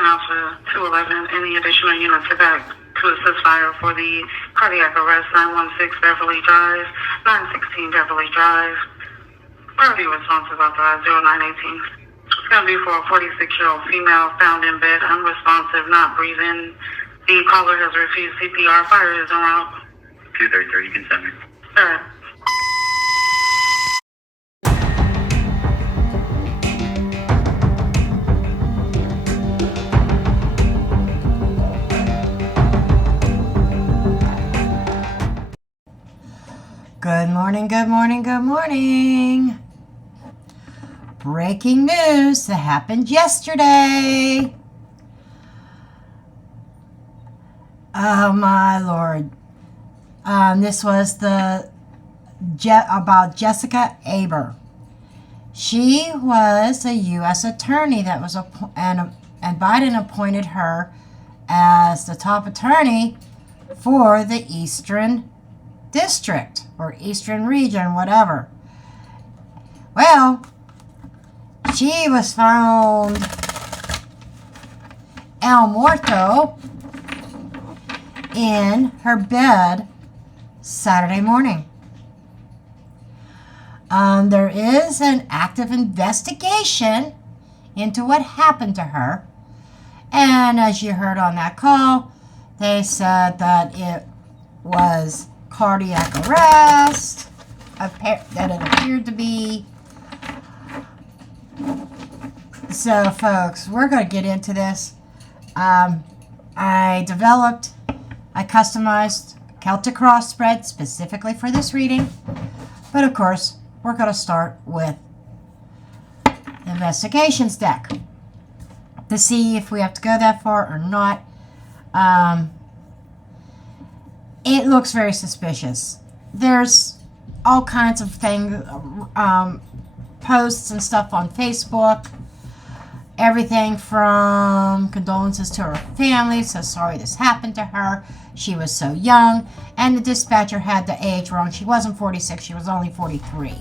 Alpha 211, any additional units are back to assist fire for the cardiac arrest, 916 Beverly Drive, 916 Beverly Drive. Priority response is authorized, 0918. It's going to be for a 46-year-old female found in bed, unresponsive, not breathing. The caller has refused CPR. Fire is en route. 233, you can send me. All right. Good morning, good morning, good morning. Breaking news that happened yesterday. Oh my Lord. This was about Jessica Aber. She was a U.S. attorney that was and Biden appointed her as the top attorney for the Eastern District or Eastern Region, whatever. Well, she was found El Muerto in her bed Saturday morning. There is an active investigation into what happened to her. And as you heard on that call, they said that it was cardiac arrest, that it appeared to be. So, folks, we're going to get into this. I customized Celtic Cross spread specifically for this reading. But, of course, we're going to start with the investigations deck to see if we have to go that far or not. It looks very suspicious. There's all kinds of things, posts and stuff on Facebook. Everything from condolences to her family, so sorry this happened to her. She was so young. And the dispatcher had the age wrong. She wasn't 46, she was only 43.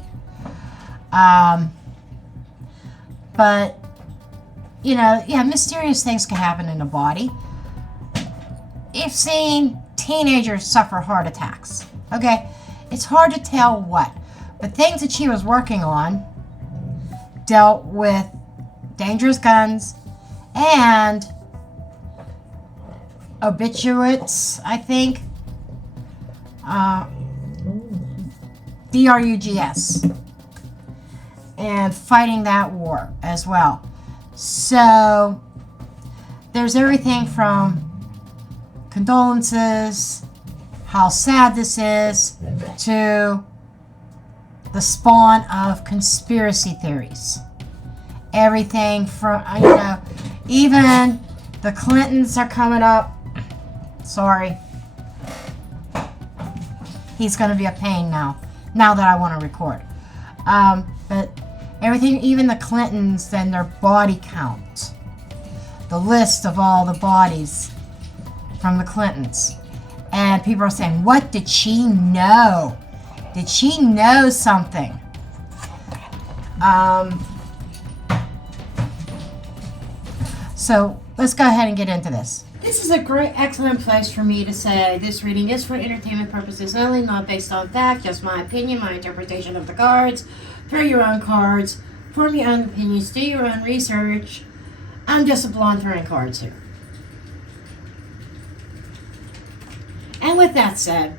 But, you know, yeah, mysterious things can happen in the body. You've seen teenagers suffer heart attacks. Okay? It's hard to tell what. But things that she was working on dealt with dangerous guns and obituates, I think. DRUGS. And fighting that war as well. So, there's everything from condolences, how sad this is, to the spawn of conspiracy theories. Everything from, even the Clintons are coming up. Sorry. He's going to be a pain now that I want to record. But everything, even the Clintons and their body count. The list of all the bodies from the Clintons. And people are saying, what did she know? Did she know something? So let's go ahead and get into this. This is a great, excellent place for me to say this reading is for entertainment purposes only, not based on fact, just my opinion, my interpretation of the cards. Throw your own cards, form your own opinions, do your own research. I'm just a blonde throwing cards here. And with that said,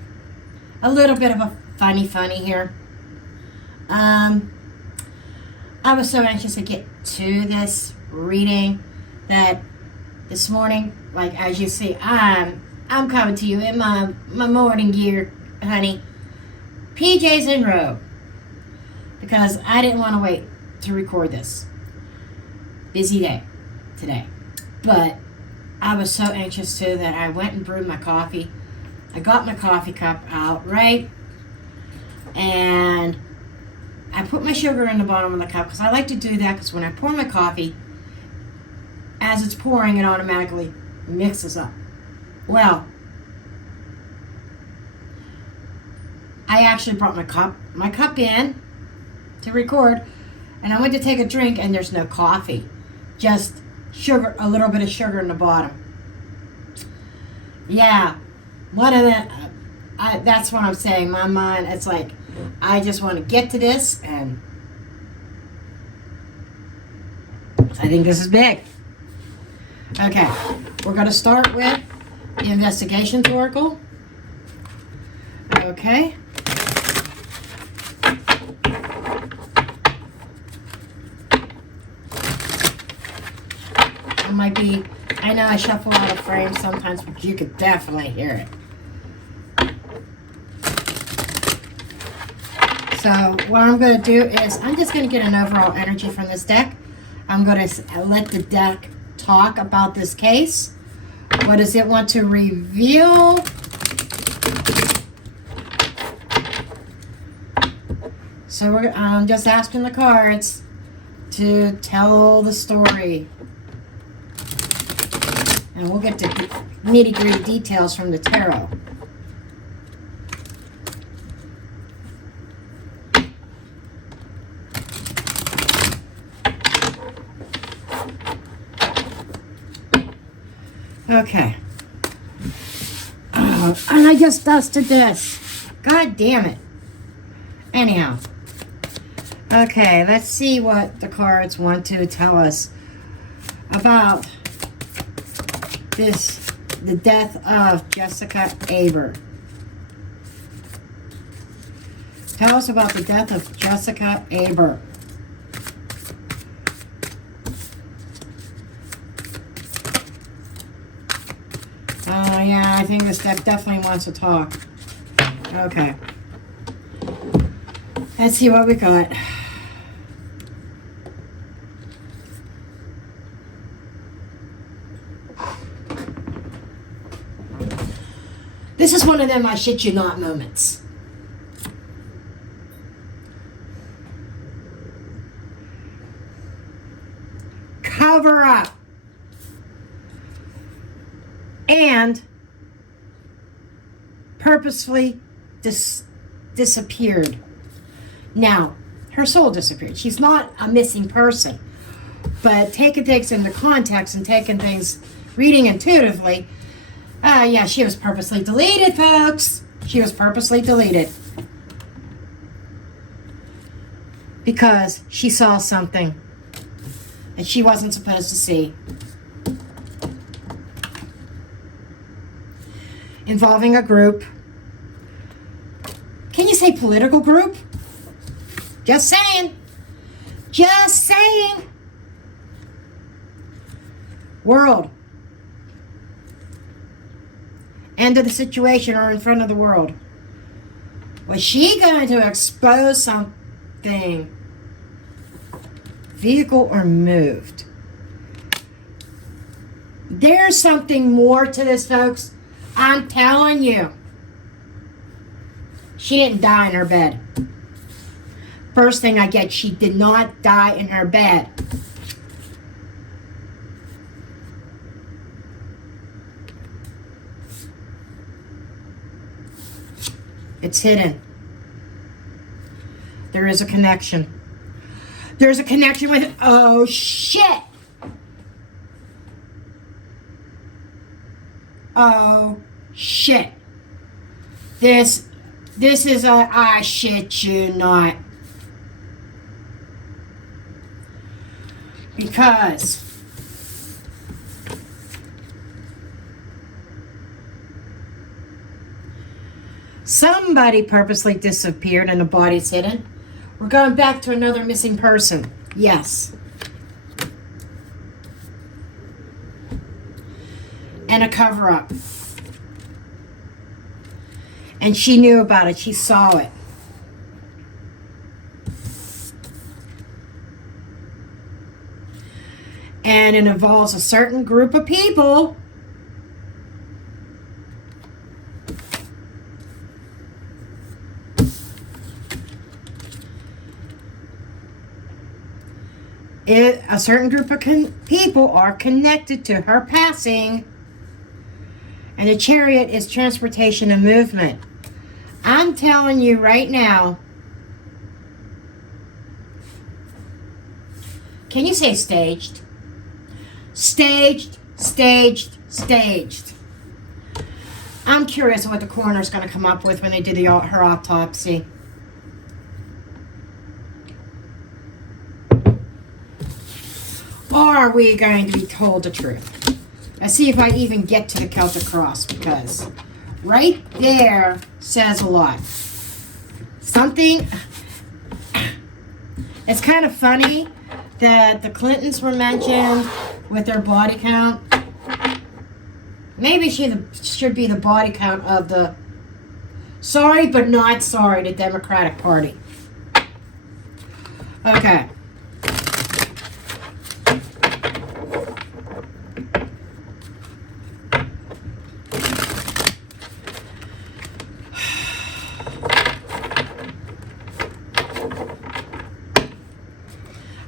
a little bit of a funny here. I was so anxious to get to this reading that this morning, like as you see, I'm coming to you in my morning gear, honey. PJs and robe. Because I didn't want to wait to record this. Busy day today. But I was so anxious too that I went and brewed my coffee. I got my coffee cup out, right? And I put my sugar in the bottom of the cup because I like to do that because when I pour my coffee, as it's pouring, it automatically mixes up. Well, I actually brought my cup in to record, and I went to take a drink, and there's no coffee, just sugar, a little bit of sugar in the bottom. Yeah, one of the, that's what I'm saying. My mind, it's like, I just want to get to this, and I think this is big. Okay, we're going to start with the Investigations Oracle. Okay. It might be, I know I shuffle out of frame sometimes, but you could definitely hear it. So what I'm going to do is, I'm just going to get an overall energy from this deck. I'm going to let the deck talk about this case. What does it want to reveal? So I'm just asking the cards to tell the story. And we'll get to nitty-gritty details from the tarot. Okay. Oh, and I just dusted this. God damn it. Anyhow. Okay, let's see what the cards want to tell us about the death of Jessica Aber. Tell us about the death of Jessica Aber. Oh yeah, I think this deck definitely wants to talk. Okay. Let's see what we got. This is one of them I shit you not moments. Cover up. And purposefully disappeared. Now, her soul disappeared. She's not a missing person. But taking things into context and taking things, reading intuitively, yeah, she was purposely deleted, folks. She was purposely deleted. Because she saw something that she wasn't supposed to see. Involving a group. Can you say political group? Just saying. Just saying. World. End of the situation or in front of the world. Was she going to expose something? Vehicle or moved? There's something more to this, folks. I'm telling you. She didn't die in her bed. First thing I get, she did not die in her bed. It's hidden. There is a connection. There's a connection with, oh shit. Oh shit. This is a I shit you not. Because somebody purposely disappeared and the body's hidden. We're going back to another missing person. Yes. And a cover-up. And she knew about it. She saw it. And it involves a certain group of people. A certain group of people are connected to her passing. And the chariot is transportation and movement. I'm telling you right now. Can you say staged? Staged, staged, staged. I'm curious what the coroner's going to come up with when they do her autopsy. Or are we going to be told the truth? Let's see if I even get to the Celtic cross, because right there says a lot. Something. It's kind of funny that the Clintons were mentioned with their body count. Maybe she should be the body count of the sorry but not sorry, the Democratic Party. Okay.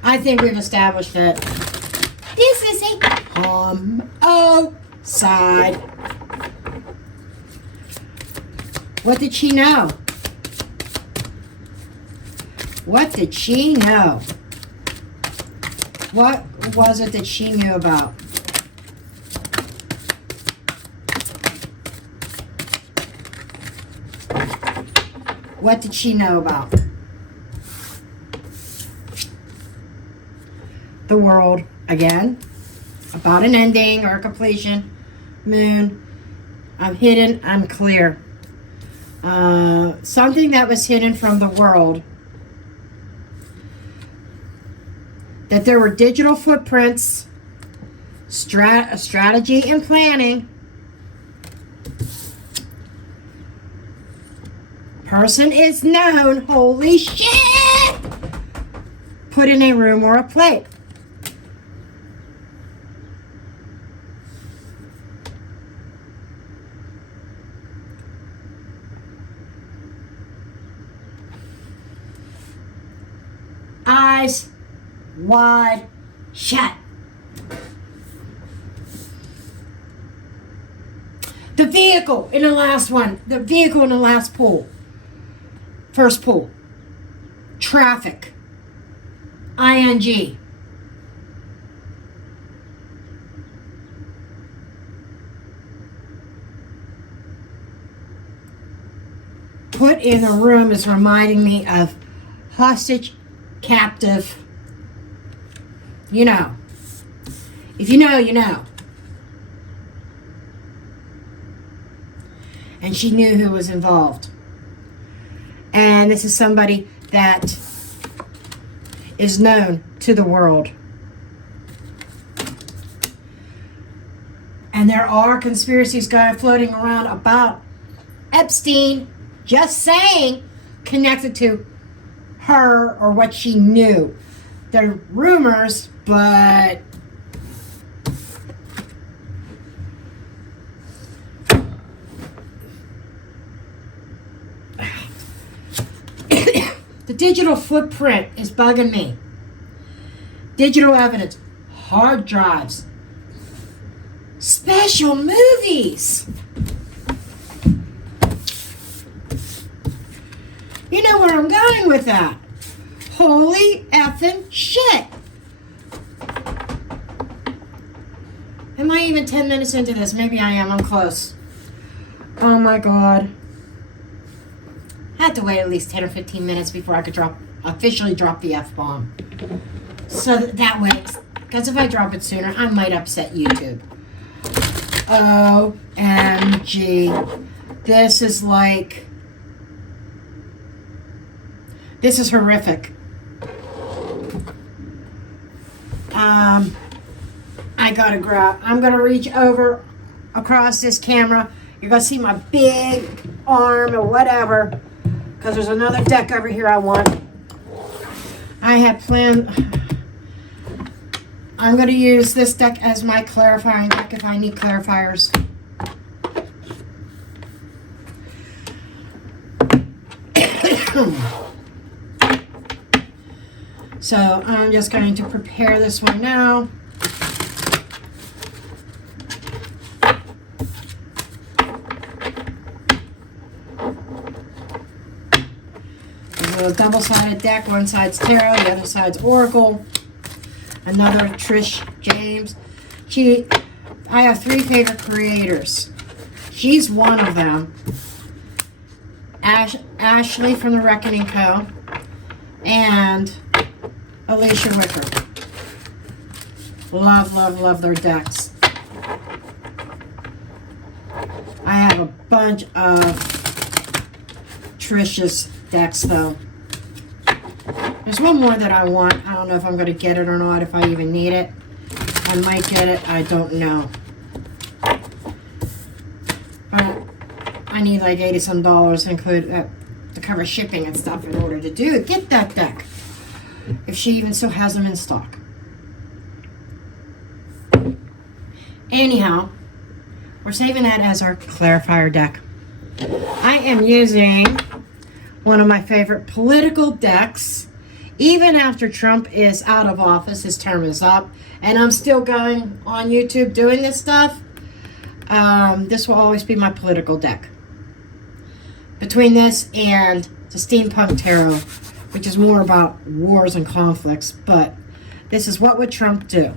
I think we've established that this is a homicide. What did she know? What did she know? What was it that she knew about? What did she know about? The world, again, about an ending or a completion. Moon, I'm hidden, I'm clear. Something that was hidden from the world. That there were digital footprints, strategy and planning. Person is known, holy shit! Put in a room or a plate. Eyes wide shut. The vehicle in the last one. The vehicle in the last pool. First pool. Traffic. ING. Put in a room is reminding me of hostage, captive. You know. If you know, you know. And she knew who was involved. And this is somebody that is known to the world. And there are conspiracies floating around about Epstein, just saying, connected to her or what she knew. They're rumors, but the digital footprint is bugging me. Digital evidence, hard drives, special movies. You know where I'm going with that. Holy effing shit. Am I even 10 minutes into this? Maybe I am. I'm close. Oh my God. I had to wait at least 10 or 15 minutes before I could officially drop the F-bomb. So that way, because if I drop it sooner, I might upset YouTube. OMG. This is like... This is horrific. I'm gonna reach over across this camera. You're gonna see my big arm or whatever, because there's another deck over here I want. I had planned. I'm gonna use this deck as my clarifying deck if I need clarifiers. So I'm just going to prepare this one now. This is a double-sided deck. One side's tarot, the other side's oracle. Another Trish James. I have 3 favorite creators. She's one of them. Ashley from the Reckoning Co. and Alicia Wicker. Love, love, love their decks. I have a bunch of Trish's decks though. There's one more that I want. I don't know if I'm going to get it or not, if I even need it. I might get it. I don't know. But I need like $80 some to cover shipping and stuff in order to get that deck. If she even still has them in stock. Anyhow, we're saving that as our clarifier deck. I am using one of my favorite political decks. Even after Trump is out of office, his term is up, and I'm still going on YouTube doing this stuff, this will always be my political deck. Between this and the Steampunk Tarot, which is more about wars and conflicts, but this is what would Trump do.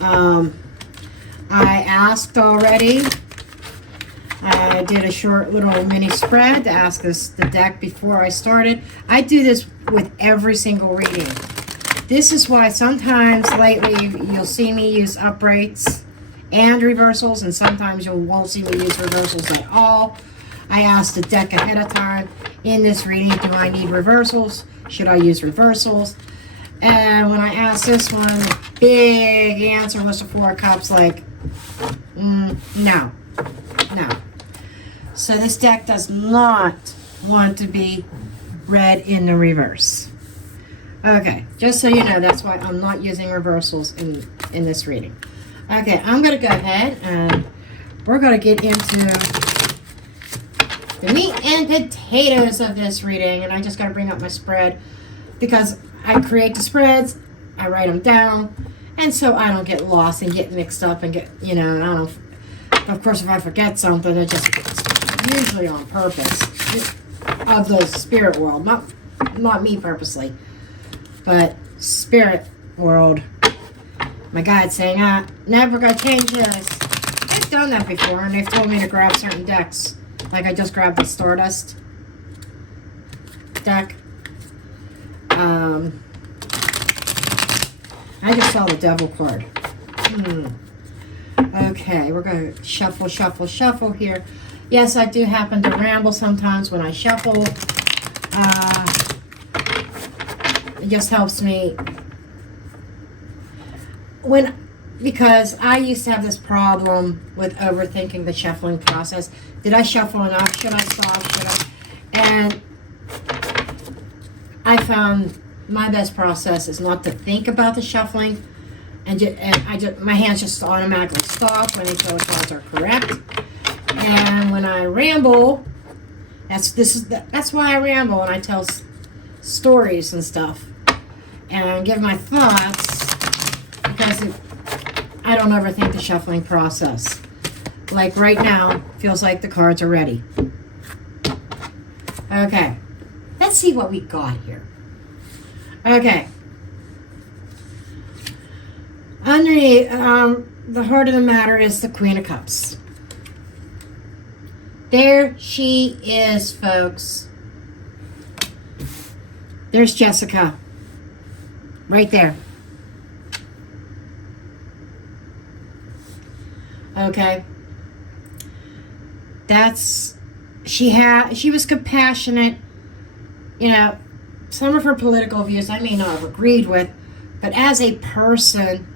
I asked already. I did a short little mini spread to ask us the deck before I started. I do this with every single reading. This is why sometimes lately you'll see me use uprights and reversals, and sometimes you won't see me use reversals at all. I asked the deck ahead of time in this reading, do I need reversals? Should I use reversals? And when I asked this one, the big answer was the 4 of Cups, like, no. So this deck does not want to be read in the reverse. Okay, just so you know, that's why I'm not using reversals in this reading. Okay, I'm going to go ahead and we're going to get into the meat and potatoes of this reading. And I just got to bring up my spread because I create the spreads, I write them down, and so I don't get lost and get mixed up and get, I don't. Of course, if I forget something, it's usually on purpose of the spirit world, not me purposely, but spirit world. My guide's saying, never gonna change this. I've done that before, and they've told me to grab certain decks. Like I just grabbed the Stardust deck. I just saw the Devil card. Okay, we're going to shuffle here. Yes, I do happen to ramble sometimes when I shuffle. It just helps me because I used to have this problem with overthinking the shuffling process. Did I shuffle enough? Should I stop? And I found my best process is not to think about the shuffling, and my hands just automatically stop when they feel the cards are correct. And when I ramble, that's why I ramble, and I tell stories and stuff and give my thoughts because I don't overthink the shuffling process. Like right now, feels like the cards are ready. Okay, let's see what we got here. Okay. Underneath, the heart of the matter is the Queen of Cups. There she is, folks. There's Jessica. Right there. Okay. She was compassionate. Some of her political views I may not have agreed with, but as a person,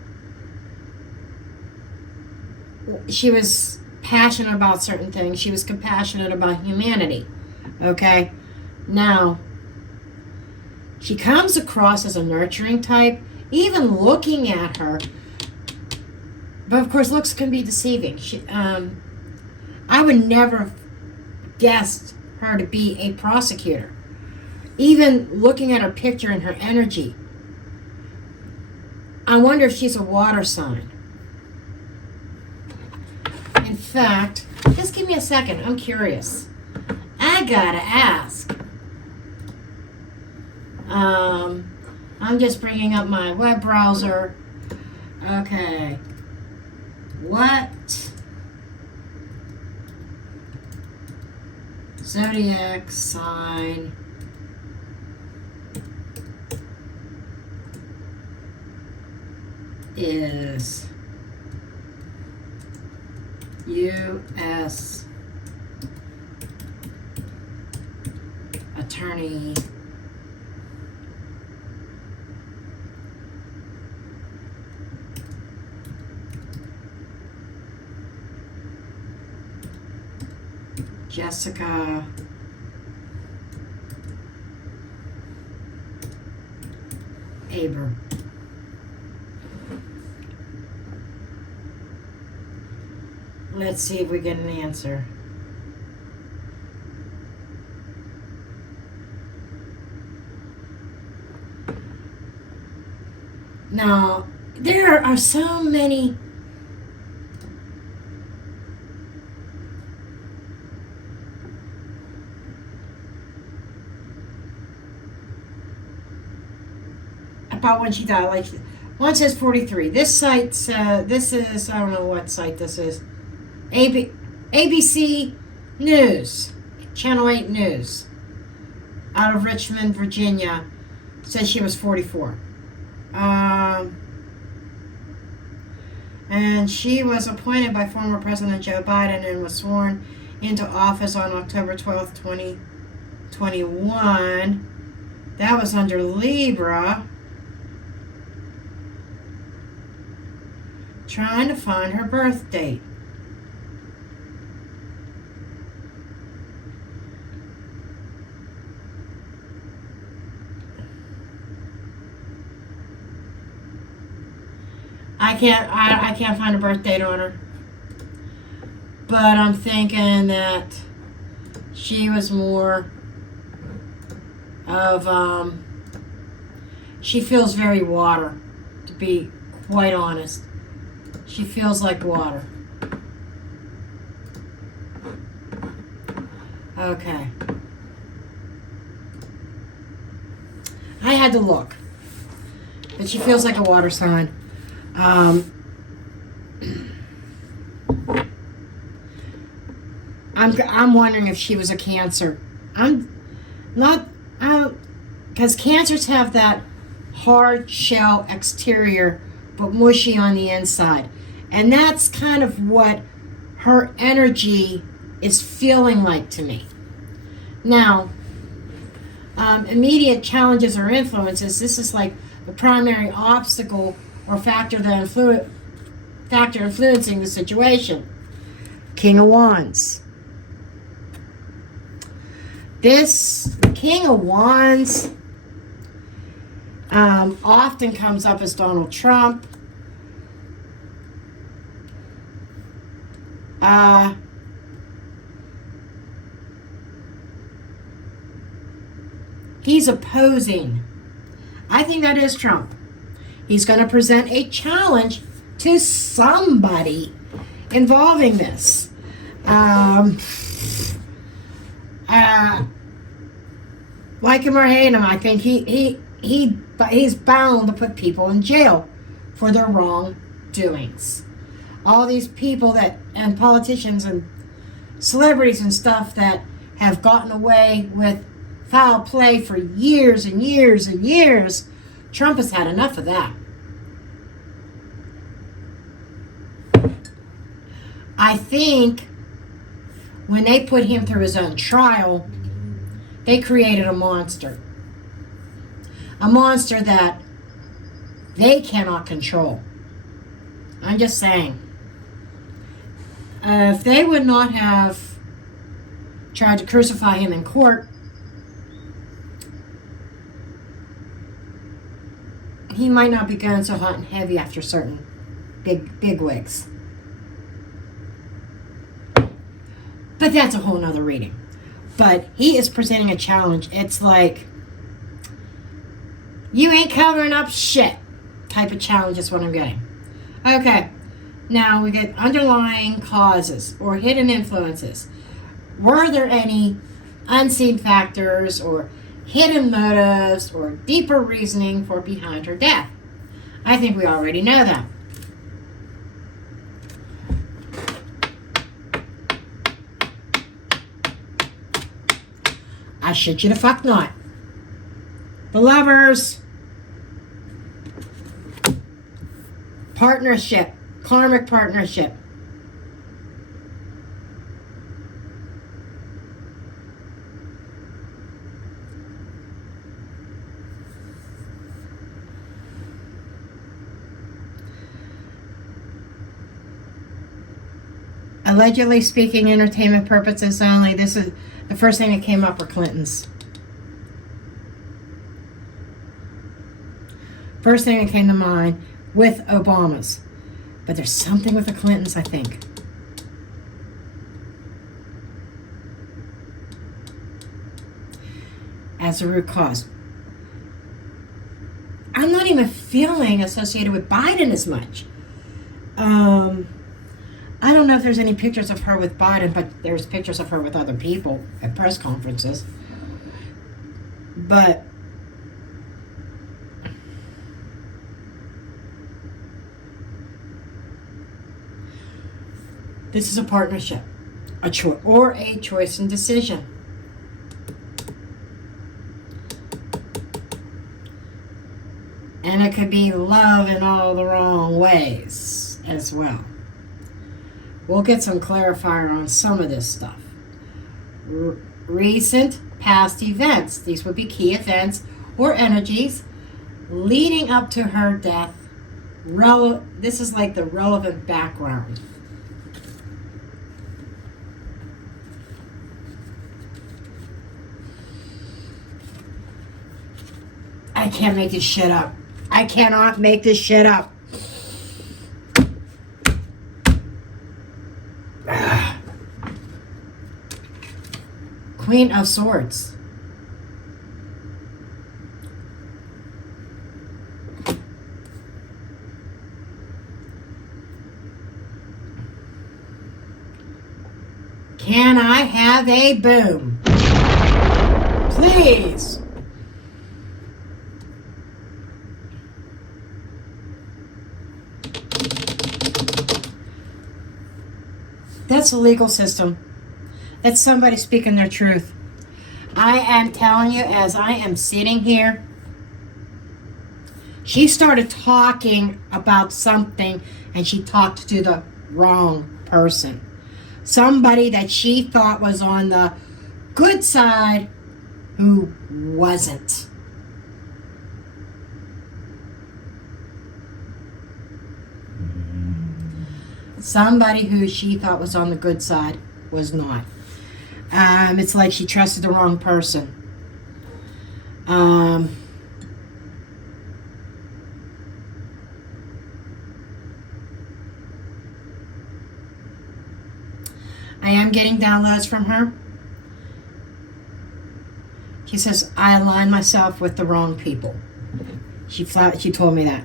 she was passionate about certain things. She was compassionate about humanity. Okay? Now, she comes across as a nurturing type, even looking at her. But of course, looks can be deceiving. I would never have guessed her to be a prosecutor. Even looking at her picture and her energy, I wonder if she's a water sign. In fact, just give me a second. I'm curious. I gotta ask. I'm just bringing up my web browser. Okay. What zodiac sign is U.S. Attorney Jessica Aber? Let's see if we get an answer. Now, there are so many about when she died. Like, one says 43. This site says, this is, I don't know what site this is. ABC News, Channel 8 News, out of Richmond, Virginia, says she was 44. And she was appointed by former President Joe Biden and was sworn into office on October 12th, 2021. That was under Libra. Trying to find her birth date. I can't find a birth date on her. But I'm thinking that she was more of she feels very water, to be quite honest. She feels like water. Okay. I had to look. But she feels like a water sign. I'm wondering if she was a Cancer. I'm not, because Cancers have that hard shell exterior, but mushy on the inside. And that's kind of what her energy is feeling like to me. Now, immediate challenges or influences, this is like the primary obstacle or factor influencing the situation. King of Wands. This King of Wands often comes up as Donald Trump. He's opposing. I think that is Trump. He's going to present a challenge to somebody involving this. Like him or hate him, I think he's bound to put people in jail for their wrongdoings. All these people that, and politicians and celebrities and stuff that have gotten away with foul play for years and years and years, Trump has had enough of that. I think when they put him through his own trial, they created a monster. A monster that they cannot control. I'm just saying. If they would not have tried to crucify him in court, he might not be going so hot and heavy after certain big wigs. But that's a whole nother reading. But he is presenting a challenge. It's like, you ain't covering up shit type of challenge is what I'm getting. Okay, now we get underlying causes or hidden influences. Were there any unseen factors or hidden motives or deeper reasoning for behind her death? I think we already know that. I shit you the fuck not. The Lovers. Partnership. Karmic partnership. Allegedly speaking, entertainment purposes only. This is the first thing that came up were Clintons. First thing that came to mind with Obama's. But there's something with the Clintons, I think. As a root cause. I'm not even feeling associated with Biden as much. I don't know if there's any pictures of her with Biden, but there's pictures of her with other people at press conferences. But this is a partnership, a choice and decision. And it could be love in all the wrong ways as well. We'll get some clarifier on some of this stuff. Recent past events. These would be key events or energies leading up to her death. This is like the relevant background. I can't make this shit up. I cannot make this shit up. Queen of Swords. Can I have a boom? Please. That's the legal system. That's somebody speaking their truth. I am telling you, as I am sitting here, she started talking about something and she talked to the wrong person. Somebody that she thought was on the good side who wasn't. Somebody who she thought was on the good side was not. It's like she trusted the wrong person. I am getting downloads from her. She says, I align myself with the wrong people. She told me that.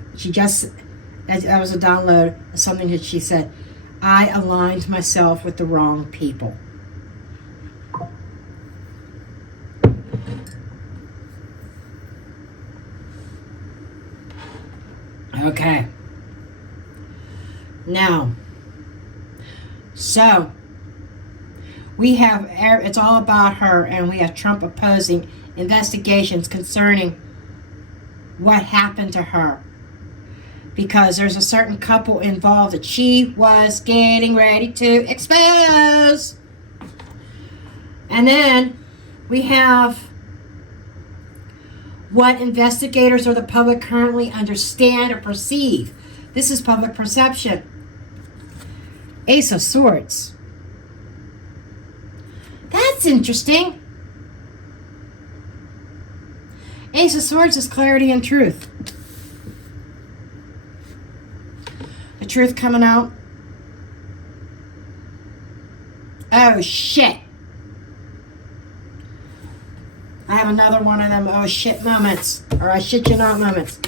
That was a download of something that she said. I aligned myself with the wrong people. Okay. Now, so we have, it's all about her, and we have Trump opposing investigations concerning what happened to her. Because there's a certain couple involved that she was getting ready to expose. And then we have what investigators or the public currently understand or perceive. This is public perception. Ace of Swords. That's interesting. Ace of Swords is clarity and truth. The truth coming out. Oh shit. I have another one of them oh shit moments. Or I shit you not moments.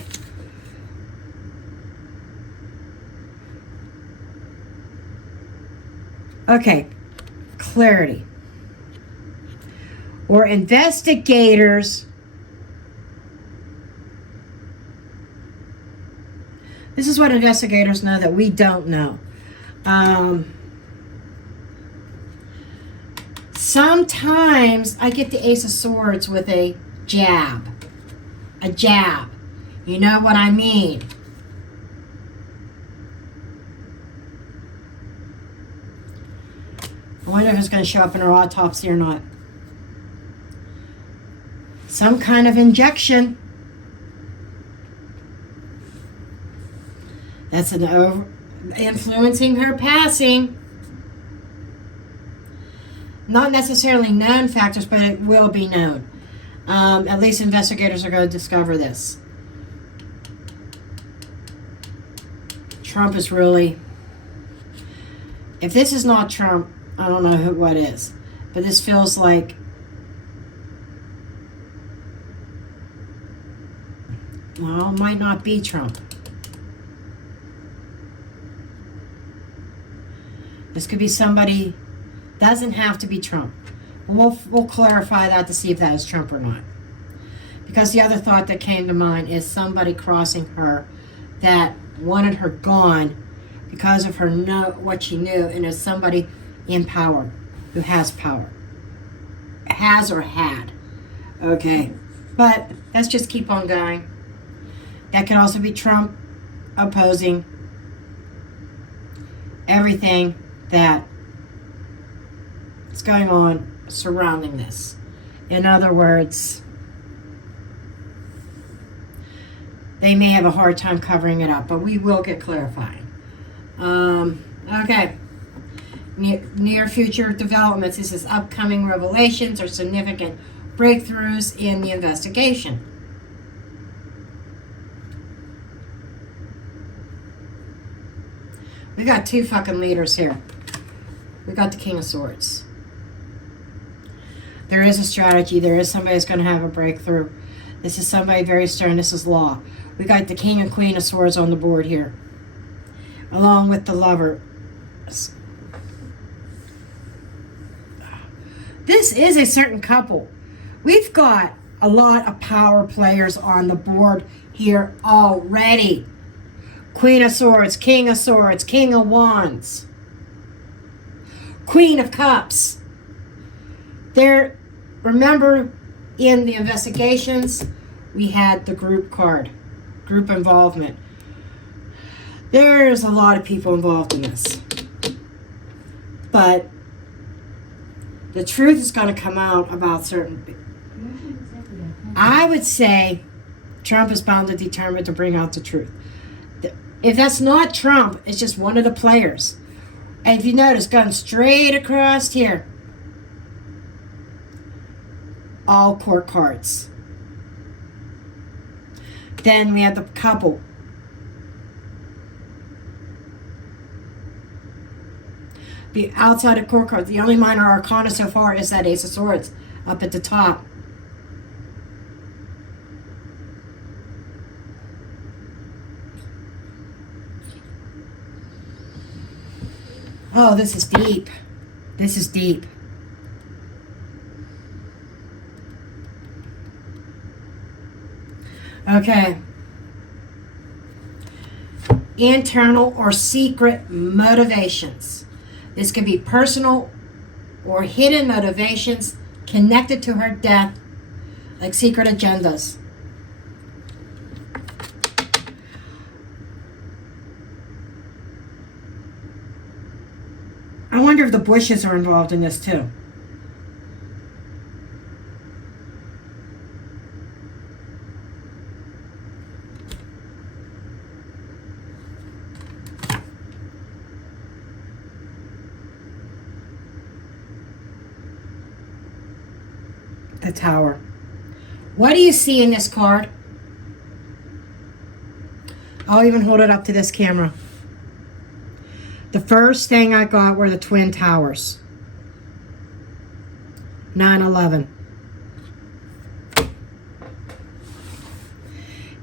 Okay. Clarity. Or investigators. This is what investigators know that we don't know. Sometimes I get the Ace of Swords with a jab. A jab. You know what I mean? I wonder if it's going to show up in her autopsy or not. Some kind of injection. That's influencing her passing. Not necessarily known factors, but it will be known. At least investigators are going to discover this. Trump is really... If this is not Trump, I don't know what is. But this feels like... Well, it might not be Trump. This could be somebody... Doesn't have to be Trump. We'll clarify that to see if that is Trump or not. Because the other thought that came to mind is somebody crossing her that wanted her gone because of her what she knew, and is somebody in power who has power. Has or had. Okay. But let's just keep on going. That could also be Trump opposing everything that is going on surrounding this. In other words, they may have a hard time covering it up, but we will get clarifying. Okay. Near future developments. This is upcoming revelations or significant breakthroughs in the investigation. We got two fucking leaders here. We got the King of Swords. There is a strategy. There is somebody that's going to have a breakthrough. This is somebody very stern. This is law. We got the King and Queen of Swords on the board here, along with the Lover. This is a certain couple. We've got a lot of power players on the board here already. Queen of Swords, King of Swords, King of Wands, Queen of Cups. There, remember in the investigations, we had the group card, group involvement. There's a lot of people involved in this. But the truth is going to come out about certain people. I would say Trump is bound and determined to bring out the truth. If that's not Trump, it's just one of the players. And if you notice, going straight across here, all court cards. Then we have the couple. The outside of court cards, the only minor arcana so far is that Ace of Swords up at the top. Oh, this is deep. This is deep. Okay. Internal or secret motivations. This could be personal or hidden motivations connected to her death, like secret agendas. I wonder if the Bushes are involved in this too. The Tower. What do you see in this card? I'll even hold it up to this camera. The first thing I got were the Twin Towers. 9/11.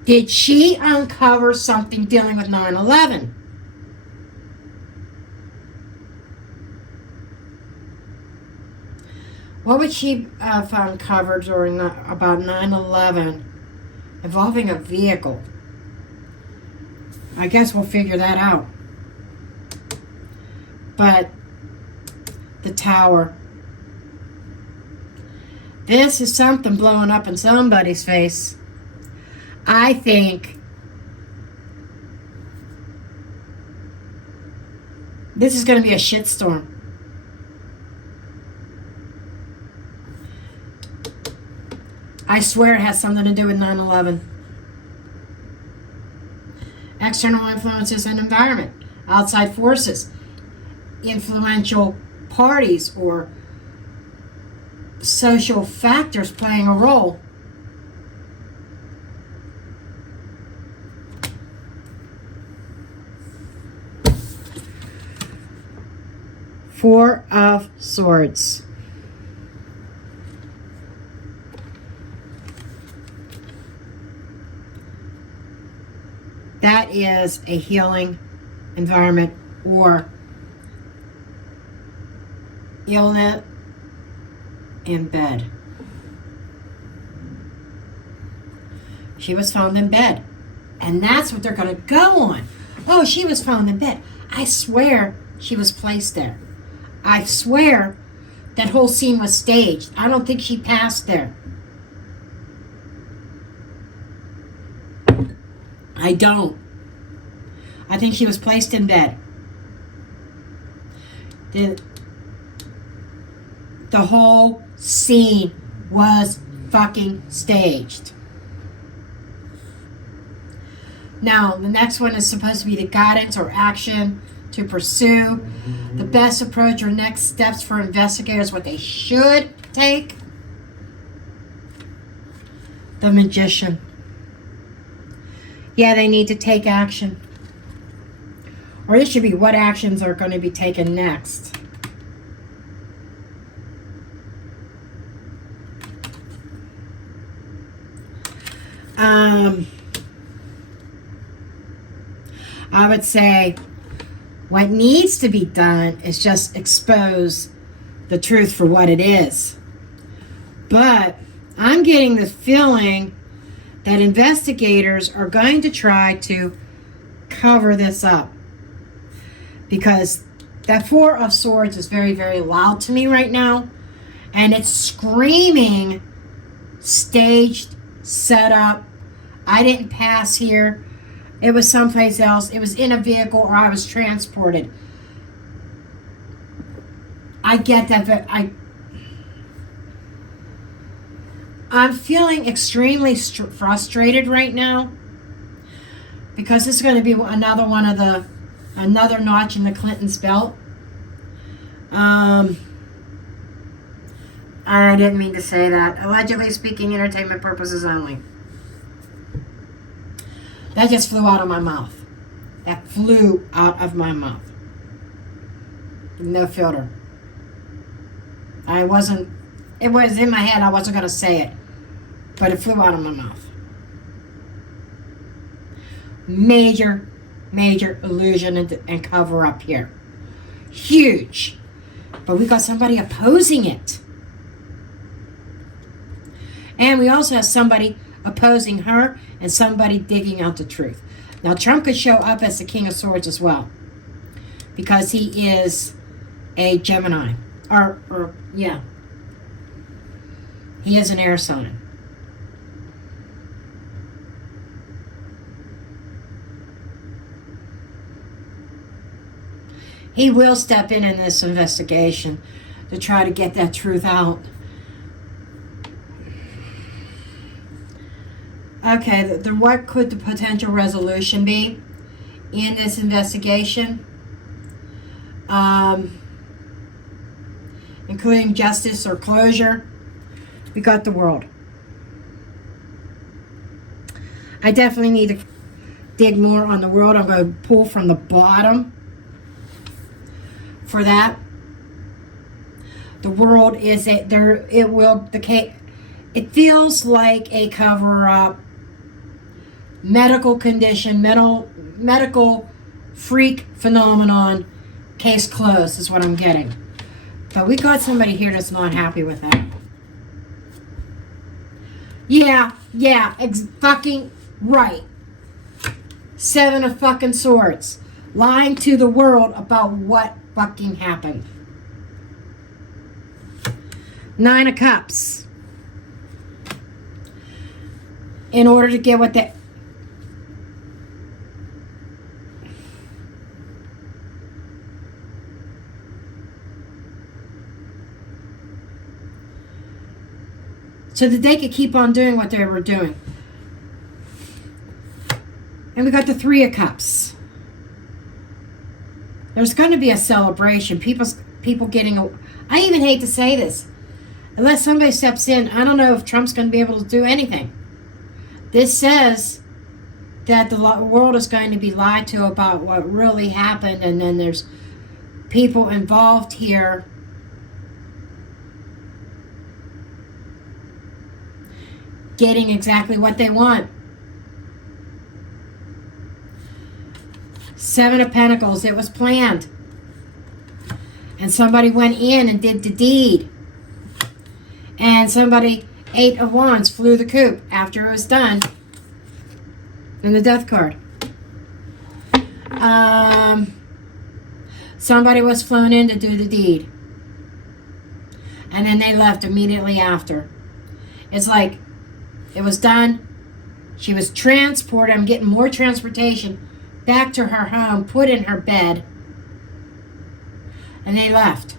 Did she uncover something dealing with 9/11? What would she have uncovered during about 9/11 involving a vehicle? I guess we'll figure that out. But the Tower, This is something blowing up in somebody's face. I think this is going to be a shitstorm. I swear it has something to do with 9/11. External influences and environment, outside forces, influential parties or social factors playing a role. Four of Swords. That is a healing environment or illness in bed. She was found in bed. And that's what they're going to go on. Oh, she was found in bed. I swear she was placed there. I swear that whole scene was staged. I don't think she passed there. I don't. I think she was placed in bed. The whole scene was fucking staged. Now, the next one is supposed to be the guidance or action to pursue, the best approach or next steps for investigators, what they should take. The Magician. Yeah, they need to take action. Or it should be what actions are going to be taken next. I would say what needs to be done is just expose the truth for what it is. But I'm getting the feeling that investigators are going to try to cover this up. Because that Four of Swords is very, very loud to me right now. And it's screaming, staged, set up. I didn't pass here. It was someplace else. It was in a vehicle or I was transported. I get that, but I'm feeling extremely frustrated right now because this is going to be another notch in the Clintons' belt. I didn't mean to say that. Allegedly speaking, entertainment purposes only. That just flew out of my mouth. That flew out of my mouth. No filter. It was in my head. I wasn't going to say it. But it flew out of my mouth. Major illusion and cover up here. Huge. But we got somebody opposing it. And we also have somebody opposing her and somebody digging out the truth. Now, Trump could show up as the King of Swords as well. Because he is a Gemini. Yeah. He is an air sign. He will step in this investigation to try to get that truth out. Okay, what could the potential resolution be in this investigation? Including justice or closure. We got the World. I definitely need to dig more on the World. I'm going to pull from the bottom for that. The World is it feels like a cover-up, medical condition, medical freak phenomenon, case closed is what I'm getting. But we got somebody here that's not happy with that. Yeah, fucking right. Seven of fucking Swords. Lying to the world about what fucking happened. Nine of Cups. in order to get what they... so that they could keep on doing what they were doing. And we got the Three of Cups. There's going to be a celebration. People getting... I even hate to say this. Unless somebody steps in, I don't know if Trump's going to be able to do anything. This says that the world is going to be lied to about what really happened, and then there's people involved here getting exactly what they want. Seven of Pentacles. It was planned. And somebody went in and did the deed. And somebody, Eight of Wands, flew the coop after it was done. And the Death card. Somebody was flown in to do the deed. And then they left immediately after. It's like, it was done. She was transported. I'm getting more transportation back to her home, put in her bed. And they left.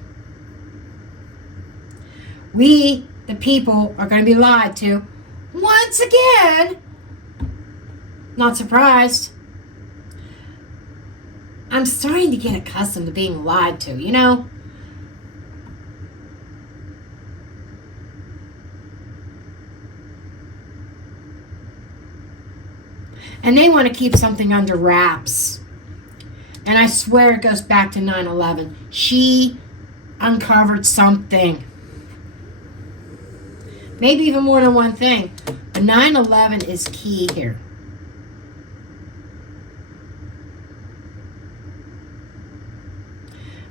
We, the people, are going to be lied to once again. Not surprised. I'm starting to get accustomed to being lied to, you know? And they want to keep something under wraps. And I swear it goes back to 9/11. She uncovered something. Maybe even more than one thing. But 9/11 is key here.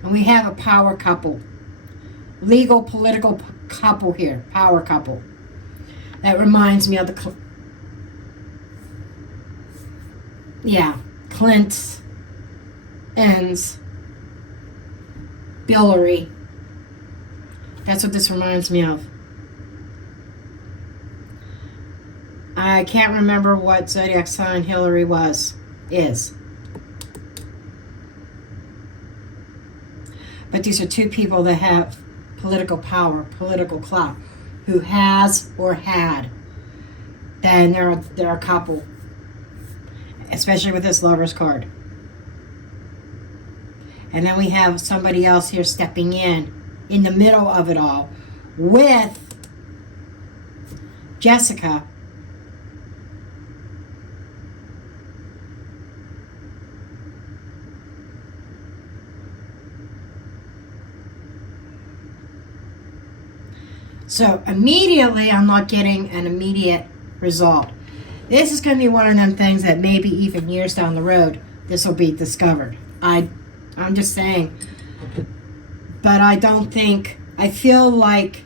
And we have a power couple. Legal, political couple here. Power couple. That reminds me of the... Clint ends Hillary. That's what this reminds me of. I can't remember what zodiac sign Hillary is. But these are two people that have political power, political clout, who has or had. Then they're a couple. Especially with this Lover's card. And then we have somebody else here stepping in the middle of it all, with Jessica. So immediately, I'm not getting an immediate result. This is going to be one of them things that maybe even years down the road, this will be discovered. I'm just saying. But I don't think, I feel like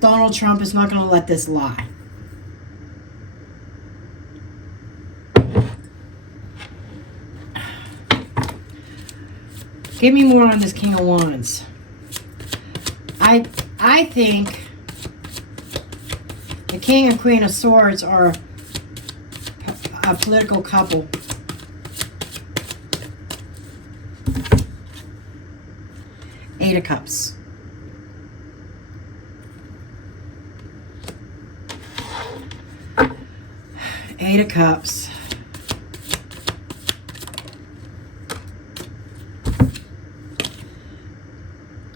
Donald Trump is not going to let this lie. Give me more on this King of Wands. I think the King and Queen of Swords are a political couple. Eight of Cups. Eight of Cups.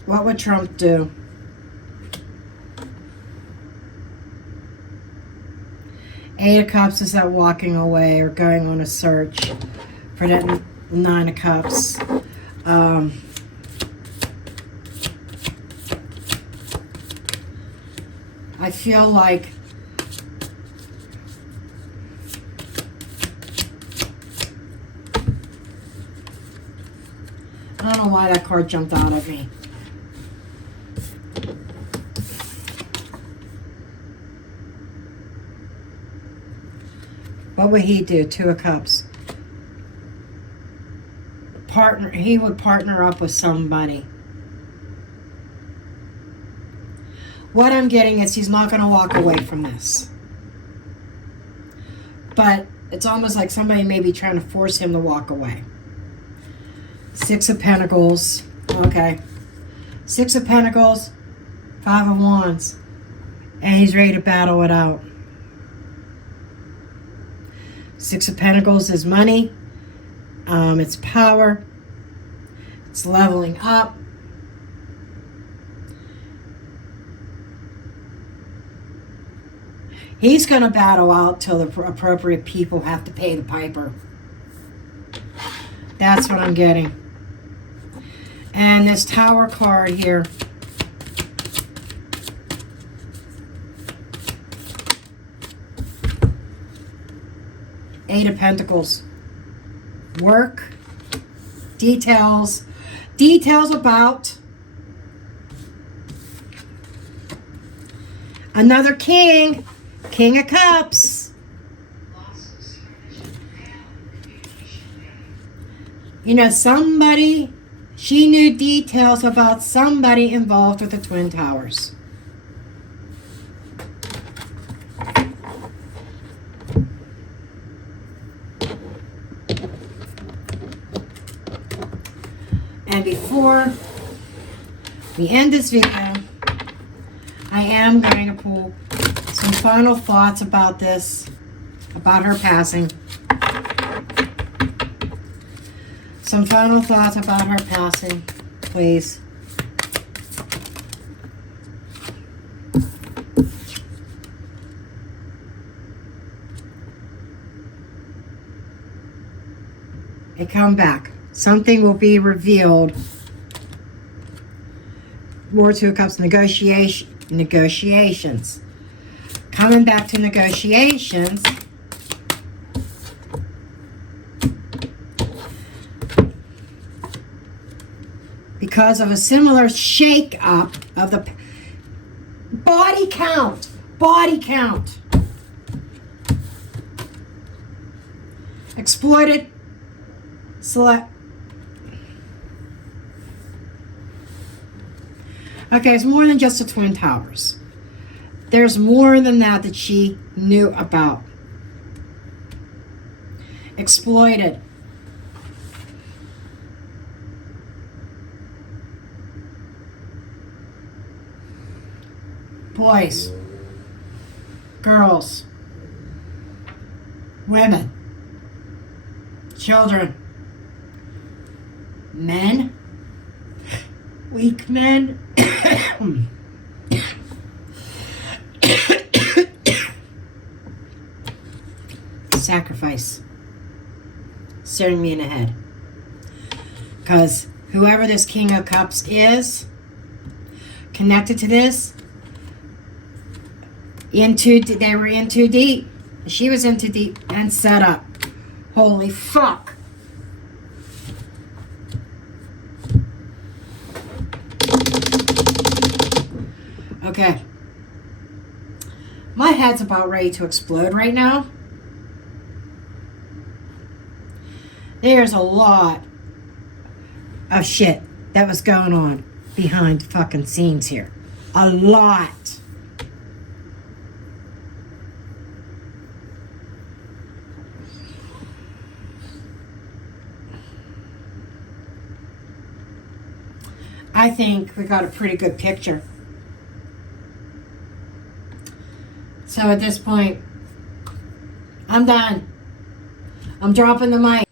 What would Trump do? Eight of Cups is that walking away or going on a search for that Nine of Cups. I feel like I don't know why that card jumped out at me. What would he do? Two of Cups. He would partner up with somebody. What I'm getting is he's not going to walk away from this. but it's almost like somebody may be trying to force him to walk away. Six of Pentacles. Okay. Six of Pentacles, Five of Wands. And he's ready to battle it out. Six of Pentacles is money. It's power. It's leveling up. He's going to battle out till the appropriate people have to pay the piper. That's what I'm getting. And this Tower card here. Eight of Pentacles. Work. Details. Details about another king. King of Cups. You know, somebody, she knew details about somebody involved with the Twin Towers. And before we end this video, I am going to pull some final thoughts about this, about her passing. Some final thoughts about her passing, please. And come back. Something will be revealed. More Two of Cups, negotiations. Coming back to negotiations. Because of a similar shake-up of the body count. Body count. Exploited. Select. Okay, it's more than just the Twin Towers. There's more than that she knew about. Exploited. Boys. Girls. Women. Children. Men. Weak men. Sacrifice. Staring me in the head. Because whoever this King of Cups is, connected to this, they were in too deep. She was in too deep and set up. Holy fuck. Okay. My head's about ready to explode right now. There's a lot of shit that was going on behind the fucking scenes here. A lot. I think we got a pretty good picture. So at this point, I'm done. I'm dropping the mic.